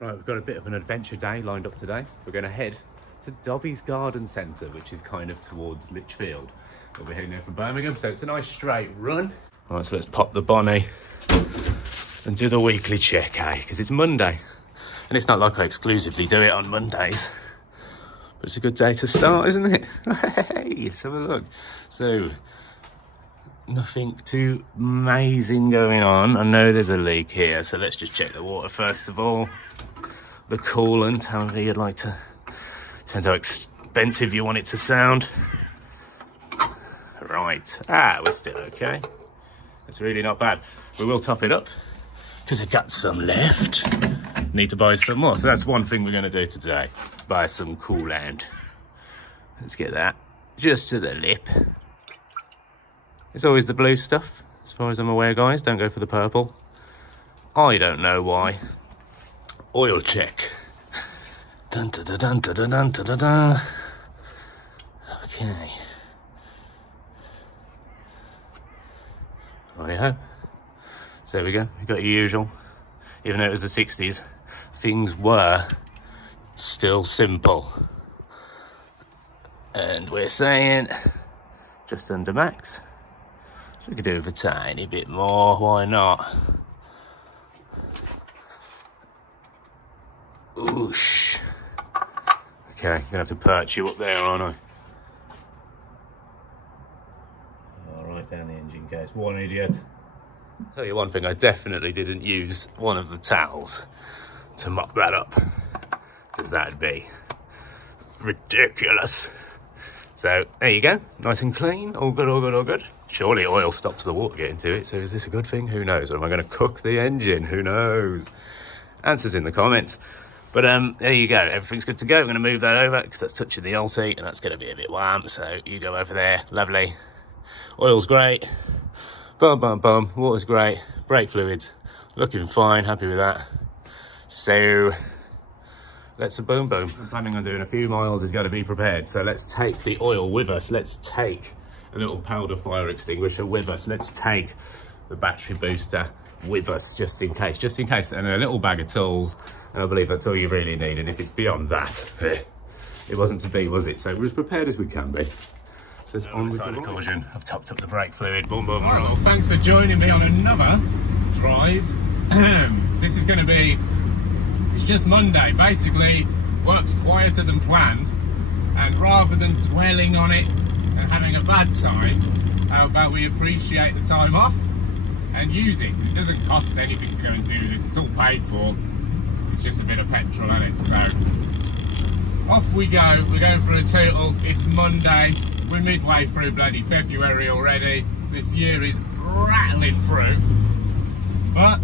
Right, we've got a bit of an adventure day lined up today. We're going to head to Dobby's Garden Centre, which is kind of towards Lichfield. We'll be heading there from Birmingham, so it's a nice straight run. Right, so let's pop the bonnet and do the weekly check, eh? Because it's Monday. And it's not like I exclusively do it on Mondays. But it's a good day to start, isn't it? Hey, let's have a look. So, nothing too amazing going on. I know there's a leak here, so let's just check the water first of all. The coolant, however you'd like to, depends how expensive you want it to sound. Right, we're still okay. It's really not bad. We will top it up because I've got some left. Need to buy some more, so that's one thing we're going to do today. Buy some coolant. Let's get that just to the lip. It's always the blue stuff, as far as I'm aware, guys. Don't go for the purple. I don't know why. Oil check. Dun dun dun dun dun dun dun dun. Okay. Righty-ho. So there we go. We got your usual. Even though it was the 60s, things were still simple. And we're saying just under max. So we could do with a tiny bit more. Why not? Oosh. Okay, I'm gonna have to perch you up there, aren't I? All right, down the engine case. One idiot. Tell you one thing, I definitely didn't use one of the towels to mop that up, because that'd be ridiculous. So there you go, nice and clean, all good, all good, all good. Surely oil stops the water getting to it, so is this a good thing? Who knows? Or am I going to cook the engine? Who knows? Answers in the comments. But there you go, everything's good to go. I'm going to move that over because that's touching the oil seat and that's going to be a bit warm. So you go over there, lovely. Oil's great. Bum, bum, bum. Water's great. Brake fluids looking fine. Happy with that. So let's boom, boom. I'm planning on doing a few miles. It's got to be prepared. So let's take the oil with us. Let's take a little powder fire extinguisher with us. Let's take the battery booster with us just in case, and a little bag of tools. And I believe that's all you really need. And if it's beyond that, it wasn't to be, was it? So we're as prepared as we can be. So it's on with the caution. I've topped up the brake fluid. Boom, boom, boom. Well, thanks for joining me on another drive. This is going to be, it's just Monday. Basically, work's quieter than planned. And rather than dwelling on it and having a bad time, how about we appreciate the time off and use it? It doesn't cost anything to go and do this. It's all paid for. It's just a bit of petrol in it. So off we go. We're going for a total. It's Monday. We're midway through bloody February already. This year is rattling through. But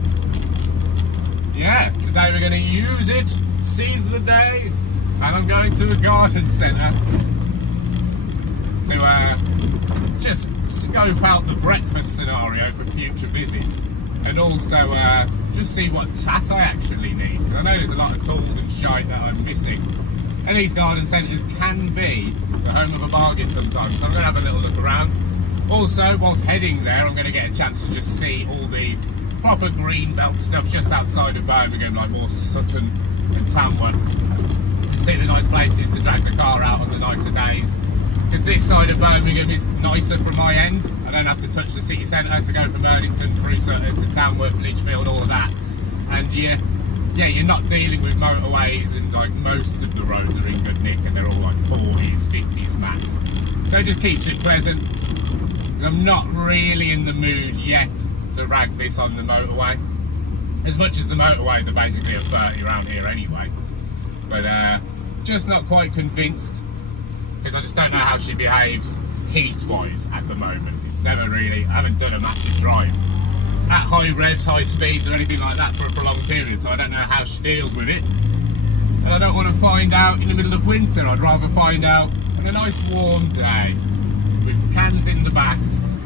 yeah, today we're going to use it, seize the day, and I'm going to the garden centre to just scope out the breakfast scenario for future visits, and also just see what tat I actually need. I know there's a lot of tools and shite that I'm missing. And these garden centres can be the home of a bargain sometimes, so I'm going to have a little look around. Also, whilst heading there, I'm going to get a chance to just see all the proper green belt stuff just outside of Birmingham, like more Sutton and Tamworth. And see the nice places to drag the car out on the nicer days. Because this side of Birmingham is nicer from my end. I don't have to touch the city centre to go from Erdington through Sutton to Tamworth, Lichfield, all of that. And yeah, you're not dealing with motorways, and like most of the roads are in good nick and they're all like 40s, 50s max. So it just keeps it pleasant. I'm not really in the mood yet to rag this on the motorway. As much as the motorways are basically a 30 around here anyway. But just not quite convinced, because I just don't know how she behaves heat-wise at the moment. It's never really, I haven't done a massive drive at high revs, high speeds or anything like that for a prolonged period, so I don't know how she deals with it. And I don't want to find out in the middle of winter. I'd rather find out on a nice warm day with cans in the back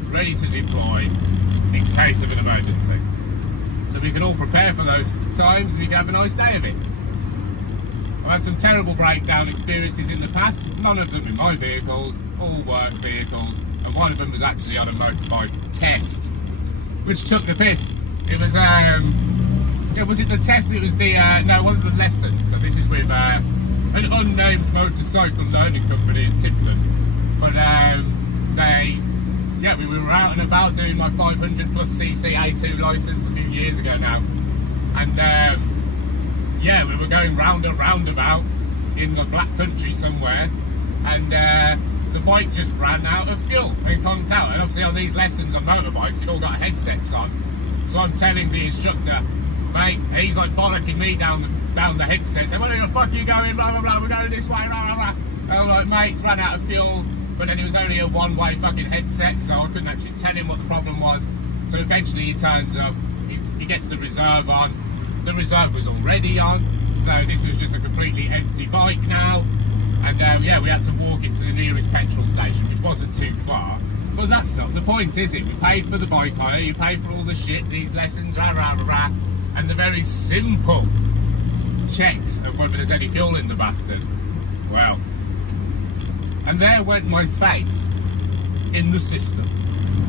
ready to deploy in case of an emergency, so we can all prepare for those times and we can have a nice day of it. I've had some terrible breakdown experiences in the past, none of them in my vehicles, all work vehicles, and one of them was actually on a motorbike test, which took the piss. It was Yeah, was it the test? It was the, no, one of the lessons. So this is with an unnamed motorcycle learning company in Tipton. But yeah, we were out and about doing my 500 plus cc A2 licence a few years ago now. And yeah, we were going round and roundabout in the Black Country somewhere. And the bike just ran out of fuel and conked out. And obviously on these lessons on motorbikes, you've all got headsets on. So I'm telling the instructor, mate, he's like bollocking me down the headset, saying, where the fuck are you going, blah blah blah, we're going this way, blah blah blah. And I'm like, mate, it's ran out of fuel, but then it was only a one-way fucking headset, so I couldn't actually tell him what the problem was. So eventually he turns up, he gets the reserve on. The reserve was already on, so this was just a completely empty bike now. And yeah, we had to walk into the nearest petrol station, which wasn't too far. But that's not the point, is it? We paid for the bike hire, you pay for all the shit, these lessons, rah rah rah rah, and the very simple checks of whether there's any fuel in the bastard. Well, and there went my faith in the system.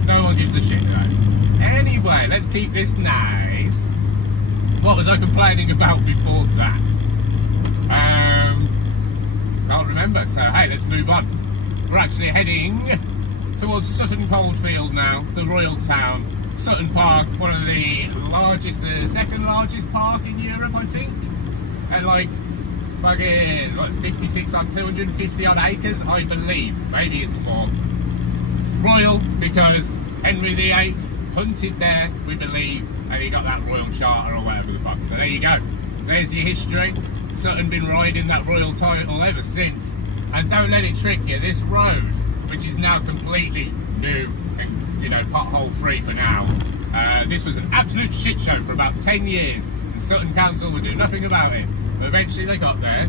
No one gives a shit though. Anyway, let's keep this nice. What was I complaining about before that? Can't remember, so hey, let's move on. We're actually heading towards Sutton Coldfield now, the royal town. Sutton Park, one of the largest, the second largest park in Europe, I think. And like, fucking, what, 56 on 250 odd acres, I believe. Maybe it's more. Royal, because Henry VIII hunted there, we believe, and he got that royal charter or whatever the fuck. So there you go. There's your history. Sutton been riding that royal title ever since. And don't let it trick you, this road, which is now completely new and, you know, pothole free for now. This was an absolute shit show for about 10 years, and Sutton Council would do nothing about it. But eventually they got there,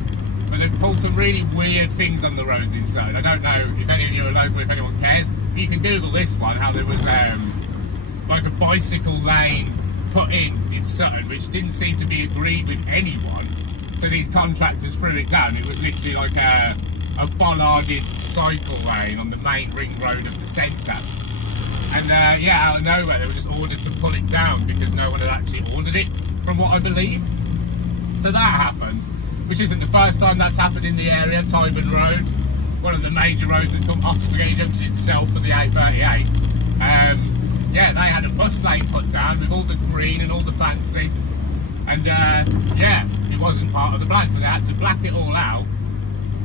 but they've pulled some really weird things on the roads in Sutton. I don't know if any of you are local, if anyone cares. You can Google this one, how there was like a bicycle lane put in Sutton, which didn't seem to be agreed with anyone. So these contractors threw it down. It was literally like a bollarded cycle lane on the main ring road of the centre. And yeah, out of nowhere they were just ordered to pull it down because no one had actually ordered it, from what I believe. So that happened, which isn't the first time that's happened in the area. Tyburn Road, one of the major roads that come off Spaghetti Junction itself for the A38. Yeah, they had a bus lane put down with all the green and all the fancy. And yeah, it wasn't part of the plan, so they had to black it all out.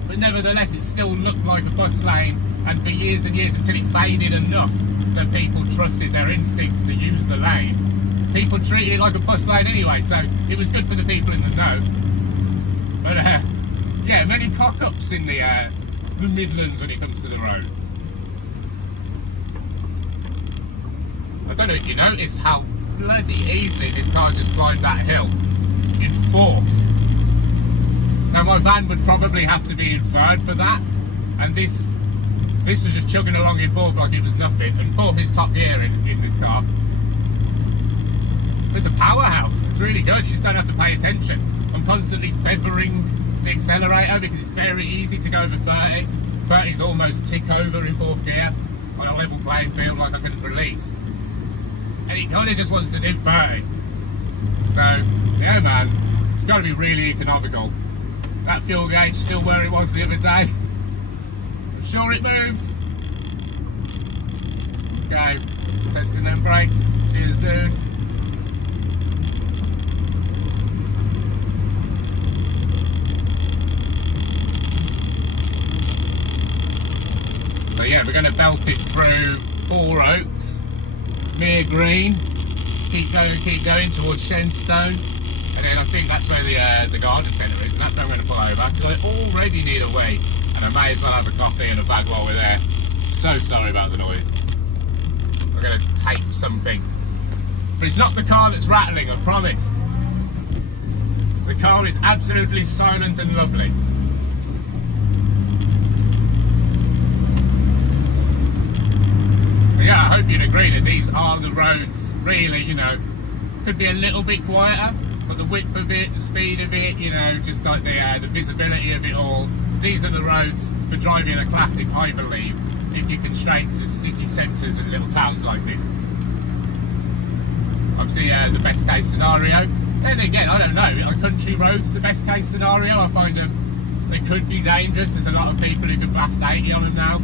But nevertheless, it still looked like a bus lane, and for years and years, until it faded enough that people trusted their instincts to use the lane, people treated it like a bus lane anyway, so it was good for the people in the know. But yeah, many cock-ups in the Midlands when it comes to the roads. I don't know if you noticed how bloody easily this car just climbed that hill in fourth. Now my van would probably have to be in third for that, and this was just chugging along in fourth like it was nothing, and fourth is top gear in this car. It's a powerhouse, it's really good, you just don't have to pay attention. I'm constantly feathering the accelerator because it's very easy to go over 30. 30 is almost tick over in fourth gear on a level playing field like I couldn't release. And it kind of just wants to do 30. So, yeah man, it's got to be really economical. That fuel gauge is still where it was the other day. I'm sure it moves. Okay, testing them brakes. Cheers dude. So yeah, we're going to belt it through Four Oaks, Mere Green, keep going towards Shenstone, and then I think that's where the garden centre is, and that's where I'm going to pull over, because I already need a wee, and I may as well have a coffee and a bag while we're there. So sorry about the noise. We're going to tape something. But it's not the car that's rattling, I promise. The car is absolutely silent and lovely. Yeah, I hope you'd agree that these are the roads, really, you know, could be a little bit quieter, but the width of it, the speed of it, you know, just like the visibility of it all, these are the roads for driving a classic, I believe, if you constrain to city centres and little towns like this. Obviously, the best case scenario, Then again, I don't know, on country roads, the best case scenario, I find them, they could be dangerous. There's a lot of people who can blast 80 on them now,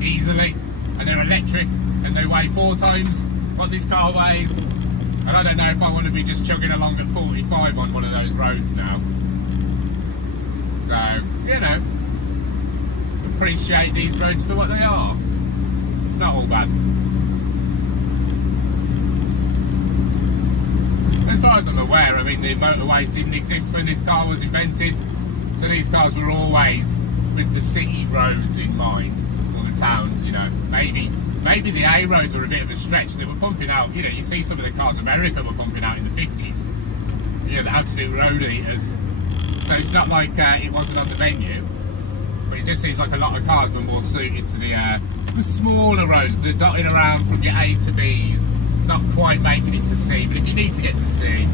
easily, and they're electric, and they weigh 4 times what this car weighs. And I don't know if I want to be just chugging along at 45 on one of those roads now. So, you know, appreciate these roads for what they are. It's not all bad. As far as I'm aware, I mean, the motorways didn't exist when this car was invented, so these cars were always with the city roads in mind, or the towns, you know. Maybe the A roads were a bit of a stretch. They were pumping out, you know, you see some of the cars America were pumping out in the 50s, you know, the absolute road eaters. So it's not like it wasn't on the menu, but it just seems like a lot of cars were more suited to the smaller roads, the dotting around from your A to B's, not quite making it to C, but if you need to get to C,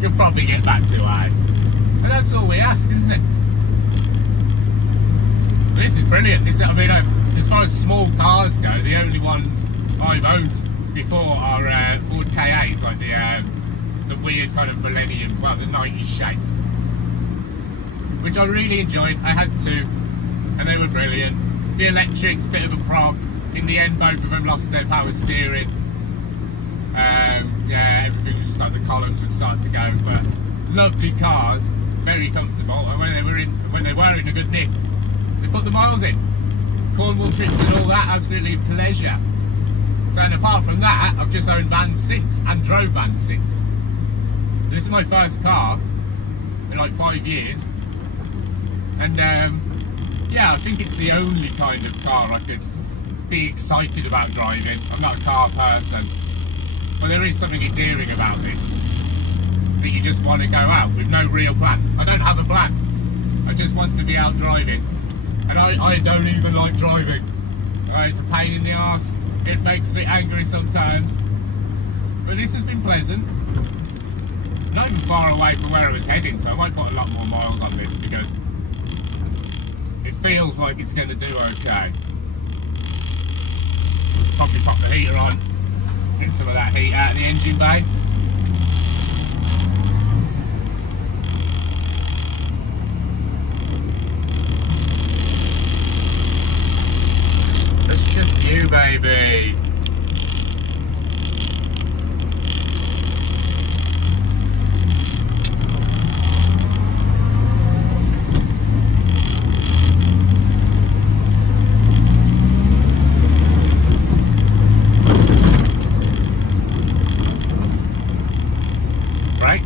you'll probably get back to A. And that's all we ask, isn't it? But this is brilliant. This, I mean, as far as small cars go, the only ones I've owned before are Ford KAs, like the weird kind of millennium, well, the 90s shape, which I really enjoyed. I had 2, and they were brilliant. The electrics, bit of a prog. In the end, both of them lost their power steering. Yeah, everything was just like the columns would start to go, but lovely cars, very comfortable, and when they were in a good nick, they put the miles in. Cornwall trips and all that, absolutely a pleasure. So, and apart from that, I've just owned vans since, and drove vans since. So this is my first car in like 5 years, and yeah, I think it's the only kind of car I could be excited about driving. I'm not a car person, but there is something endearing about this, that you just want to go out with no real plan. I don't have a plan, I just want to be out driving, and I don't even like driving. It's a pain in the arse, it makes me angry sometimes, but this has been pleasant. Not even far away from where I was heading, so I might put a lot more miles on this because it feels like it's going to do okay. Probably pop the heater on, get some of that heat out of the engine bay. That's just you, baby.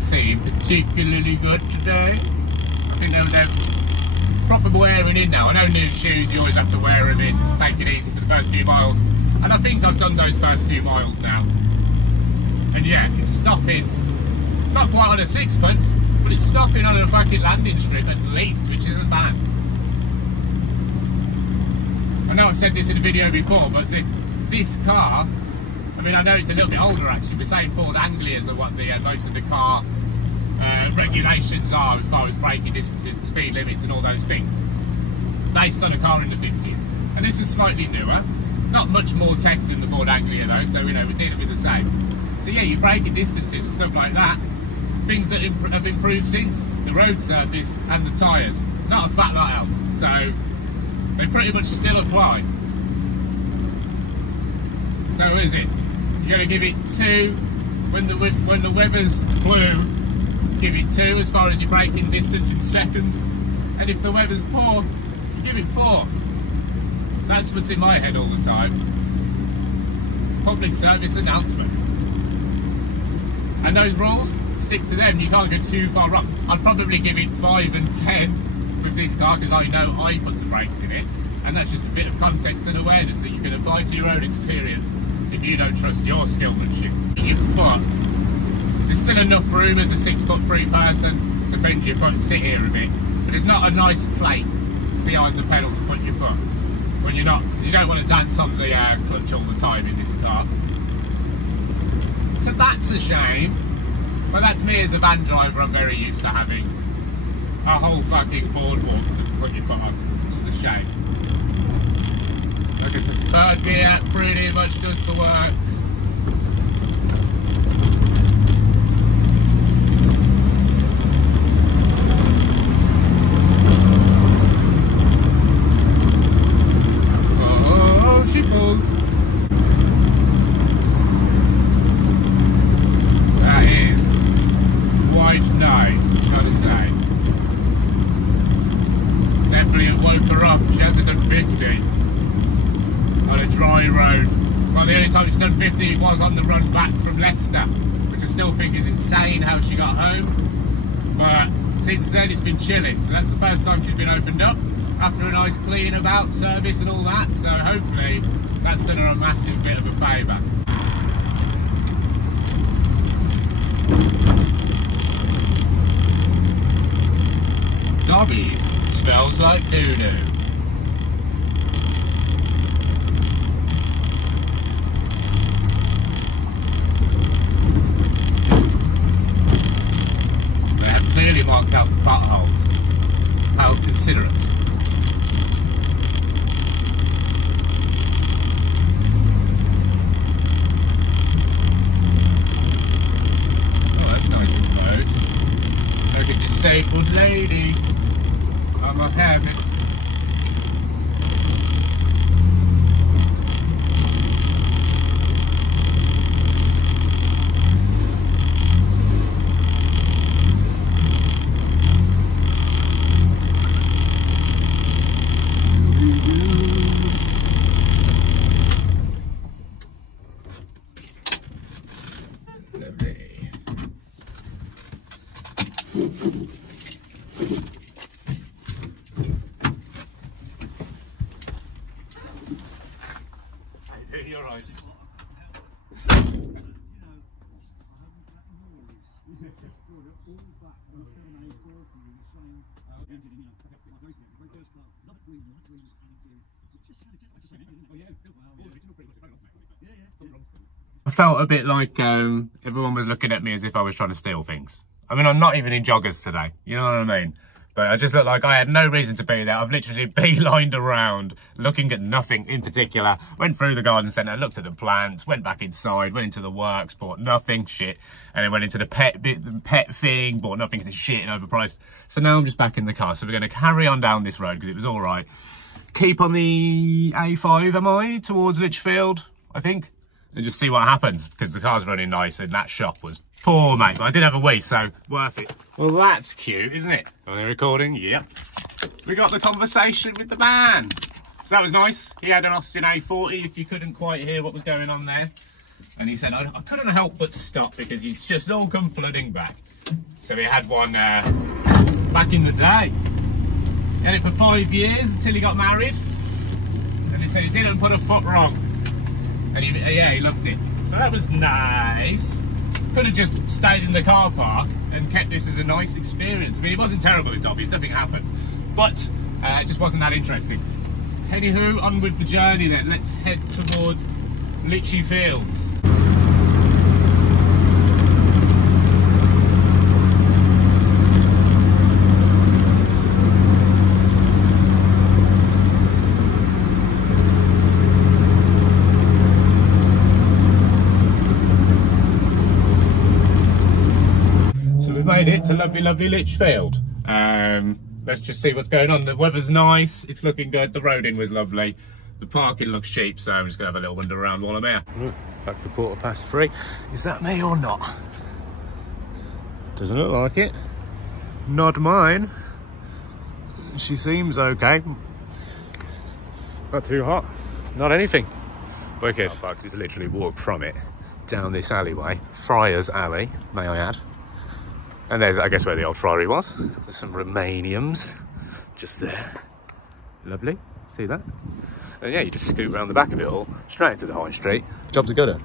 Seem particularly good today. I think they're proper wearing in now. I know new shoes, you always have to wear them in, take it easy for the first few miles, and I think I've done those first few miles now. And yeah, it's stopping, not quite on a sixpence, but it's stopping on a fucking landing strip at least, which isn't bad. I know I've said this in a video before, but this car, I mean, I know it's a little bit older actually. We're saying Ford Anglias are what the most of the car regulations are as far as braking distances and speed limits and all those things, based on a car in the 50s. And this was slightly newer, not much more tech than the Ford Anglia though, so you know, we're dealing with the same. So yeah, your braking distances and stuff like that, things that have improved since, the road surface and the tyres, not a fat lot else, so they pretty much still apply. So is it? You're going to give it 2 when the weather's blue, give it 2 as far as your braking distance in seconds, and if the weather's poor, you give it 4. That's what's in my head all the time. Public service announcement. And those rules, stick to them, you can't go too far wrong. I'd probably give it 5 and 10 with this car because I know I put the brakes in it, and that's just a bit of context and awareness that you can apply to your own experience if you don't trust your skillmanship. Your foot. There's still enough room as a 6'3" person to bend your foot and sit here a bit, but there's not a nice plate behind the pedal to put your foot when you're not, because you don't want to dance on the clutch all the time in this car. So that's a shame, but that's me as a van driver. I'm very used to having a whole fucking boardwalk to put your foot on, which is a shame. Look, it's a 3rd gear, pretty much does the works. 50 on a dry road. Well, the only time it's done 50 was on the run back from Leicester, which I still think is insane how she got home. But since then it's been chilling, so that's the first time she's been opened up after a nice clean about service and all that. So hopefully that's done her a massive bit of a favour. Dobby's smells like doo-doo. They have clearly marked out the potholes. How considerate. Oh, that's nice and close. Look at disabled lady. I'm a habit. You're right. I felt a bit like everyone was looking at me as if I was trying to steal things. I mean, I'm not even in joggers today, you know what I mean? But I just looked like I had no reason to be there. I've literally beelined around, looking at nothing in particular. Went through the garden centre, looked at the plants, went back inside, went into the works, bought nothing, shit. And then went into the pet thing, bought nothing because it's shit and overpriced. So now I'm just back in the car. So we're going to carry on down this road because it was all right. Keep on the A5, am I? Towards Lichfield, I think. And just see what happens because the car's running nice and that shop was poor, mate. But I did have a wee, so worth it. Well, that's cute, isn't it? Are they recording? Yep. We got the conversation with the man. So that was nice. He had an Austin A40 if you couldn't quite hear what was going on there. And he said, I couldn't help but stop because it's just all come flooding back. So he had one back in the day. He had it for 5 years until he got married. And he said he didn't put a foot wrong. And he loved it. So that was nice. Could have just stayed in the car park and kept this as a nice experience. I mean, it wasn't terrible at Dobby's, nothing happened. But it just wasn't that interesting. Anywho, on with the journey then. Let's head towards Lichfield. Made it to lovely Lichfield. Let's just see what's going on. The weather's nice, it's looking good, the roading was lovely, the parking looks cheap, so I'm just gonna have a little wander around while I'm here. Back for 3:15. Is that me or not? Doesn't look like it. Not mine. She seems okay. Not too hot, not anything. Wicked. It's literally walked from it down this alleyway, Friars Alley, may I add. And there's, I guess, where the old friary was. There's some Romaniums just there. Lovely, see that? And yeah, you just scoot around the back of it all, straight into the high street. Job's a gooder.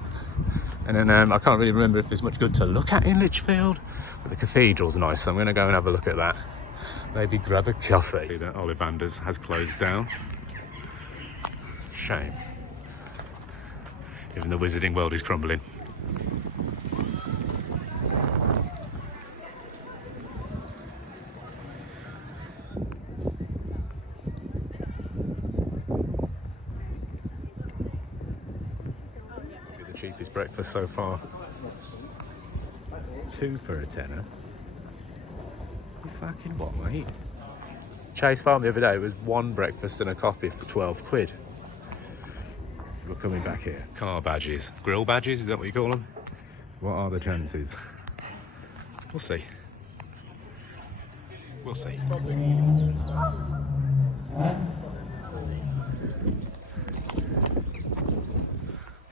And then I can't really remember if there's much good to look at in Lichfield, but the cathedral's nice, so I'm gonna go and have a look at that. Maybe grab a coffee. See that Ollivander's has closed down. Shame. Even the wizarding world is crumbling. Cheapest breakfast so far. 2 for a tenner. You fucking what, mate? Chase Farm the other day was 1 breakfast and a coffee for 12 quid. We're coming back here. Car badges. Grill badges, is that what you call them? What are the chances? We'll see. We'll see.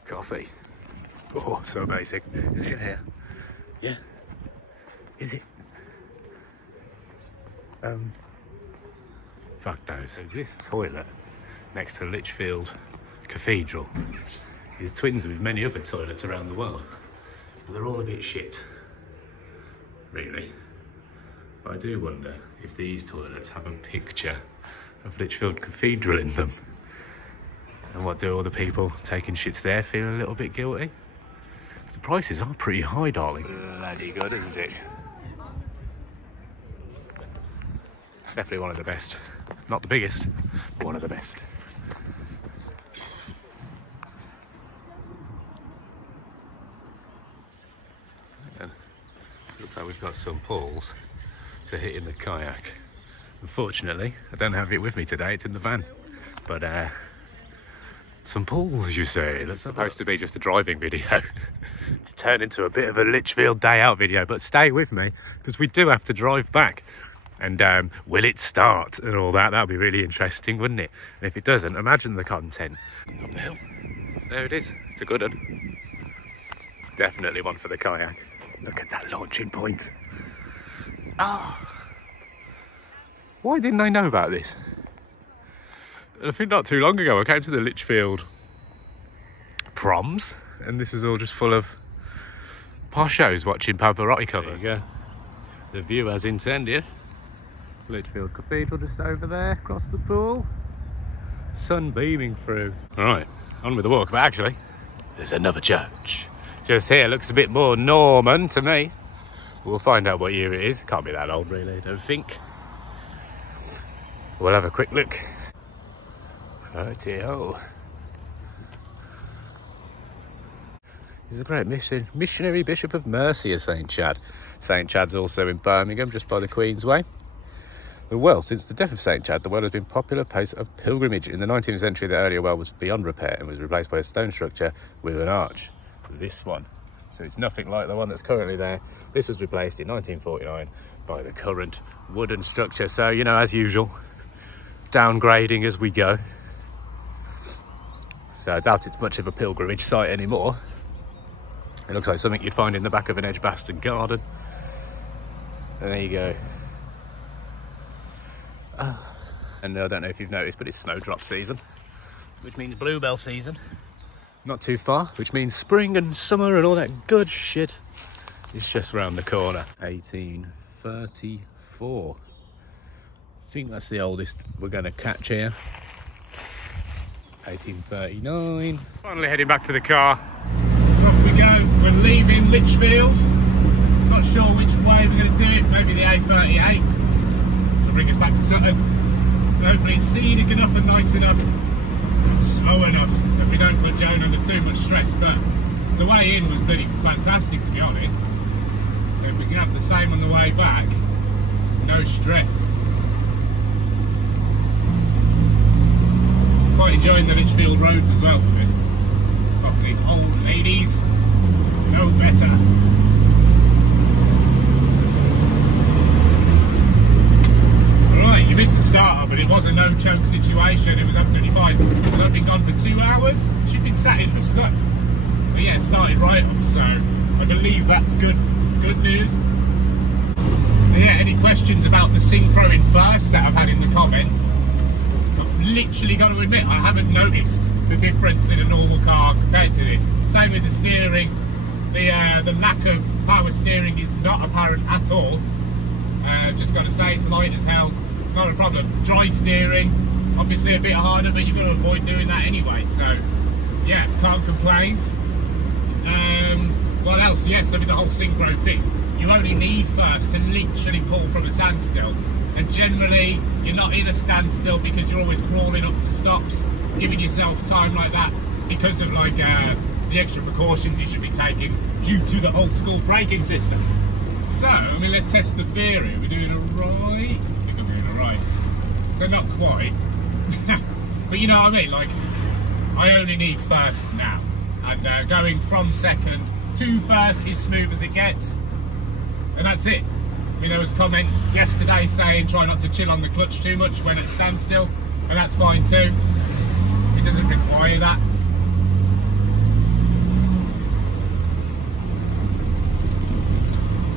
Coffee. Oh, so basic. Is it in here? Yeah. Is it? Fuck knows. So this toilet next to Lichfield Cathedral is twins with many other toilets around the world. But they're all a bit shit. Really. But I do wonder if these toilets have a picture of Lichfield Cathedral in them. And what do all the people taking shits there feel a little bit guilty? The prices are pretty high, darling. Bloody good, isn't it? It's definitely one of the best. Not the biggest, but one of the best. And it looks like we've got some pools to hit in the kayak. Unfortunately, I don't have it with me today, it's in the van. But some pools, you say? That's supposed to be just a driving video. It's turned into a bit of a Lichfield day out video, but stay with me because we do have to drive back. And will it start and all that? That'd be really interesting, wouldn't it? And if it doesn't, imagine the content. Up the hill. There it is. It's a good one. Definitely one for the kayak. Look at that launching point. Ah. Oh. Why didn't I know about this? I think not too long ago I came to the Lichfield proms and this was all just full of poshos watching Pavarotti covers. There you go. The view as intended. Lichfield Cathedral just over there, across the pool. Sun beaming through. Alright, on with the walk, but actually, there's another church. Just here, looks a bit more Norman to me. We'll find out what year it is. Can't be that old really, I don't think. We'll have a quick look. Righty-ho. He's a great missionary bishop of Mercia, St Chad. St Chad's also in Birmingham, just by the Queen's Way. Well, since the death of St Chad, the well has been a popular place of pilgrimage. In the 19th century, the earlier well was beyond repair and was replaced by a stone structure with an arch. This one. So it's nothing like the one that's currently there. This was replaced in 1949 by the current wooden structure. So, you know, as usual, downgrading as we go. So I doubt it's much of a pilgrimage site anymore. It looks like something you'd find in the back of an Edgbaston garden. And there you go. And I don't know if you've noticed, but it's snowdrop season, which means bluebell season. Not too far, which means spring and summer and all that good shit. It's just round the corner. 1834. I think that's the oldest we're going to catch here. 1839. Finally heading back to the car. So off we go. We're leaving Lichfield. Not sure which way we're going to do it. Maybe the A38. It'll bring us back to Sutton. Hopefully it's scenic enough and nice enough and slow enough that we don't put Joan under too much stress. But the way in was bloody fantastic, to be honest. So if we can have the same on the way back, no stress. Quite enjoying the Lichfield roads as well for this. Off these old ladies, no better. Right, you missed the starter, but it was a no-choke situation. It was absolutely fine. I've been gone for 2 hours. Should have been sat in the sun. But yeah, it started right up, so I believe that's good news. But yeah, any questions about the synchro in first that I've had in the comments? Literally got to admit, I haven't noticed the difference in a normal car compared to this. Same with the steering. The lack of power steering is not apparent at all. Just got to say, it's light as hell. Not a problem. Dry steering, obviously a bit harder, but you've got to avoid doing that anyway. So yeah, can't complain. What else? Yes, I mean the whole synchro thing. You only need first to literally pull from a standstill. And generally, you're not in a standstill because you're always crawling up to stops, giving yourself time like that because of like the extra precautions you should be taking due to the old school braking system. So, I mean, let's test the theory. We're doing a right. I think I'm doing a right. So not quite, but you know what I mean. Like, I only need first now, and going from second to first is smooth as it gets, and that's it. I mean, there was a comment yesterday saying try not to chill on the clutch too much when at standstill, and that's fine too. it doesn't require that.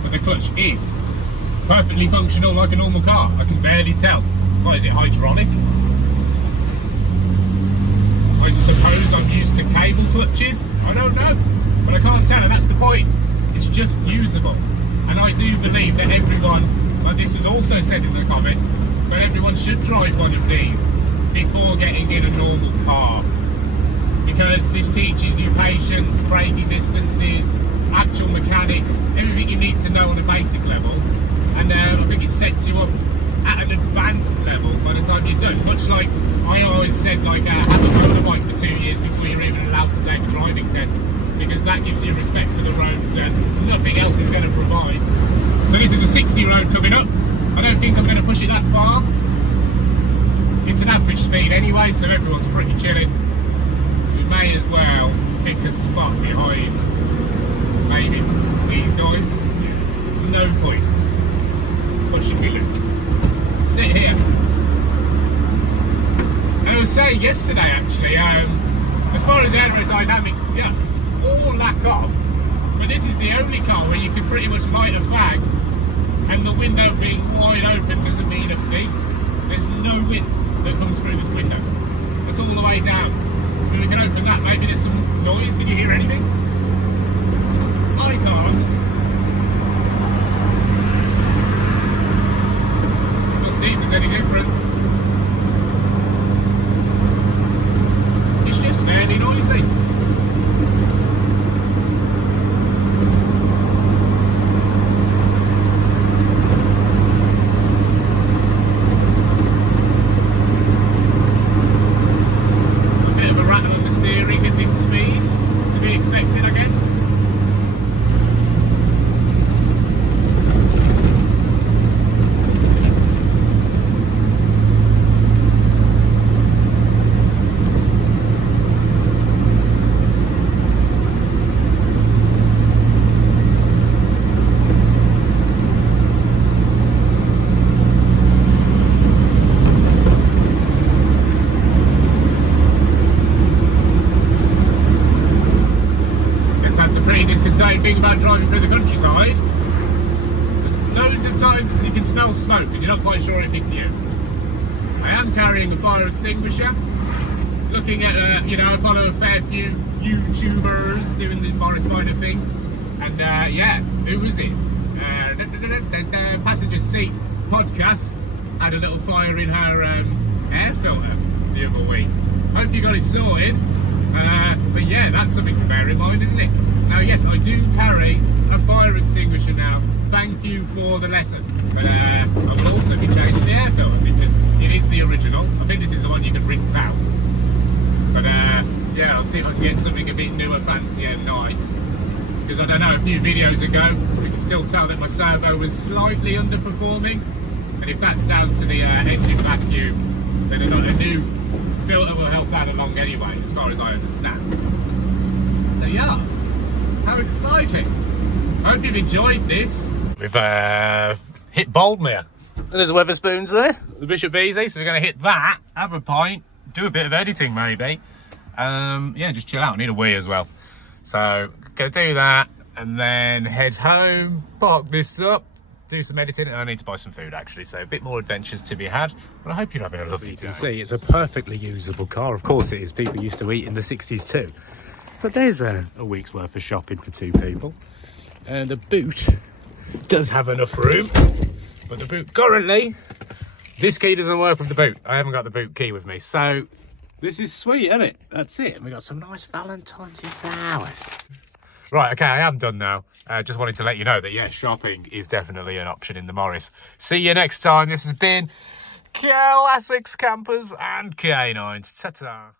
But the clutch is perfectly functional like a normal car. I can barely tell. What is it, hydraulic? I suppose I'm used to cable clutches. I don't know, but I can't tell, and that's the point. It's just usable. And I do believe that everyone, like this was also said in the comments, but everyone should drive one of these before getting in a normal car. Because this teaches you patience, braking distances, actual mechanics, everything you need to know on a basic level. And I think it sets you up at an advanced level by the time you're done. Much like I always said, like have a motorbike for 2 years before you're even allowed to take a driving test, because that gives you respect for the roads that nothing else is going to provide. So this is a 60 road coming up. I don't think I'm going to push it that far. It's an average speed anyway, so everyone's pretty chilling. So we may as well pick a spot behind maybe these guys. There's no point. What should we look? Sit here. And I was saying yesterday actually, as far as aerodynamics, yeah, all lack of, but this is the only car where you can pretty much light a fag and the window being wide open doesn't mean a thing. There's no wind that comes through this window. It's all the way down. If we can open that, maybe there's some noise. Can you hear anything? I can't. We'll see if there's any difference. It's just fairly noisy. Thing about driving through the countryside, there's loads of times you can smell smoke and you're not quite sure if it's you. I am carrying a fire extinguisher. Looking at, you know, I follow a fair few YouTubers doing the Morris Minor thing, and yeah, who was it? Passenger Seat Podcast had a little fire in her air filter the other week. Hope you got it sorted. But yeah, that's something to bear in mind, isn't it? Now, yes, I do carry a fire extinguisher now. Thank you for the lesson. But I will also be changing the air filter because it is the original. I think this is the one you can rinse out. But yeah, I'll see if I can get something a bit newer, fancy and nice. Because I don't know, a few videos ago, we can still tell that my servo was slightly underperforming. And if that's down to the engine vacuum, then a new filter will help that along anyway, as far as I understand. So yeah. How exciting! I hope you've enjoyed this. We've hit Boldmere. There's Weatherspoons there, the Bishop Easy, so we're going to hit that, have a pint, do a bit of editing maybe. Yeah, just chill out. I need a wee as well. So, going to do that and then head home, park this up, do some editing, and I need to buy some food actually, so a bit more adventures to be had. But I hope you're having a lovely day. You can see it's a perfectly usable car. Of course it is. People used to eat in the 60s too. But there's a week's worth of shopping for two people. And the boot does have enough room. But the boot currently, this key doesn't work with the boot. I haven't got the boot key with me. So this is sweet, isn't it? That's it. And we got some nice Valentine's flowers. Right, okay, I am done now. Just wanted to let you know that, yeah, shopping is definitely an option in the Morris. See you next time. This has been Classics Campers and K9s. Ta-ta.